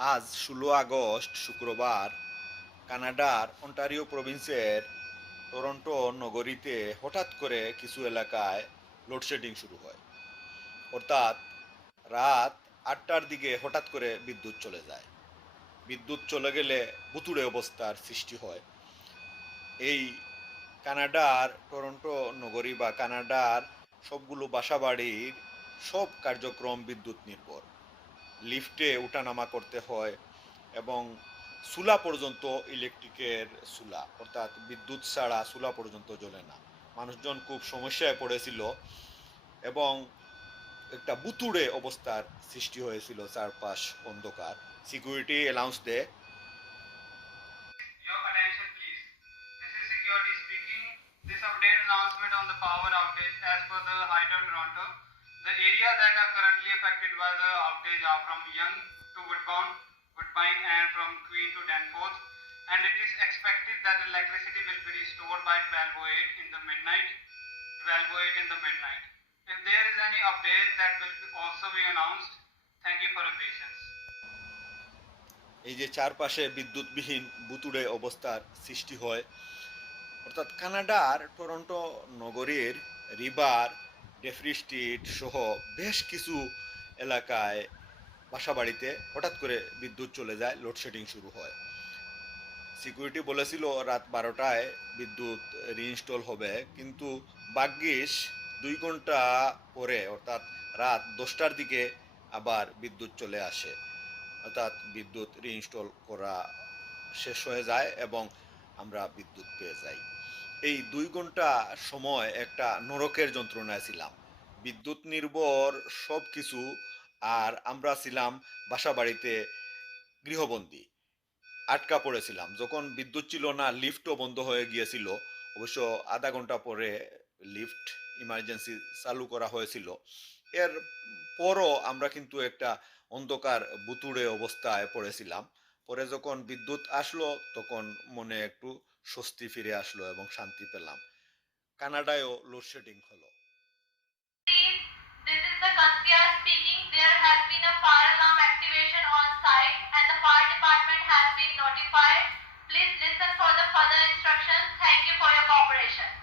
আজ ষোলো আগস্ট, শুক্রবার কানাডার অন্টারিও প্রভিন্সের টরন্টো নগরীতে হঠাৎ করে কিছু এলাকায় লোডশেডিং শুরু হয়। অর্থাৎ রাত আটটার দিকে হঠাৎ করে বিদ্যুৎ চলে যায়। বিদ্যুৎ চলে গেলে বুতুড়ে অবস্থার সৃষ্টি হয়। এই কানাডার, টরন্টো নগরী বা কানাডার সবগুলো বাসাবাড়ির সব কার্যক্রম বিদ্যুৎ নির্ভর। লিফটে উঠানামা করতে হয় এবং সুলা পর্যন্ত ইলেকট্রিকের সুলা, অর্থাৎ বিদ্যুৎ ছাড়া সুলা পর্যন্ত জ্বলে না মানুষজন খুব সমস্যায় পড়েছিল এবং একটা বুতুড়ে অবস্থার সৃষ্টি হয়েছিল চারপাশ অন্ধকার সিকিউরিটি অ্যালাউন্স দেয়. This announcement on the power outage as per the Hydro Toronto. The area that are currently affected by the outage are from Young to Woodbound, Woodbine and from Queen to Danforth. And it is expected that electricity will be restored by 12.08 in the midnight. 12.08 in the midnight. If there is any update that will also be announced, thank you for your patience. এই যে চারপাশে বিদ্যুৎবিহীন বুতুড়ে অবস্থার সৃষ্টি হয় অর্থাৎ কানাডার Toronto নগরীর river ডেফরি street সহ বেশ কিছু এলাকায় বাসাবাড়িতে হঠাৎ করে বিদ্যুৎ চলে যায় লোডশেডিং শুরু হয়। সিকিউরিটি বলেছিল রাত বারোটায় বিদ্যুৎ রিইনস্টল হবে, কিন্তু বাগ্যিস দুই ঘণ্টা পরে, অর্থাৎ রাত দশটার দিকে আবার বিদ্যুৎ চলে আসে। অর্থাৎ বিদ্যুৎ রিইনস্টল করা শেষ হয়ে যায় এবং আমরা বিদ্যুৎ পেয়ে যাই। এই দুই ঘণ্টা সময় একটা নরকের যন্ত্রণায় ছিলাম। বিদ্যুৎ নির্ভর সব কিছু আর আমরা ছিলাম বাসা বাড়িতে গৃহবন্দী। আটকা পড়েছিলাম। যখন বিদ্যুৎ ছিল না, লিফটও বন্ধ হয়ে গিয়েছিল। অবশ্য আধা ঘণ্টা পরে লিফট ইমার্জেন্সি চালু করা হয়েছিল। এর পরও আমরা কিন্তু একটা অন্ধকার, বুতুড়ে অবস্থায় পড়েছিলাম। পরে যখন বিদ্যুৎ আসলো, তখন মনে একটু স্বস্তি ফিরে আসলো এবং শান্তি পেলাম কানাডায়ও লোডশেডিং হলো. Please listen for the further instructions. Thank you for your cooperation.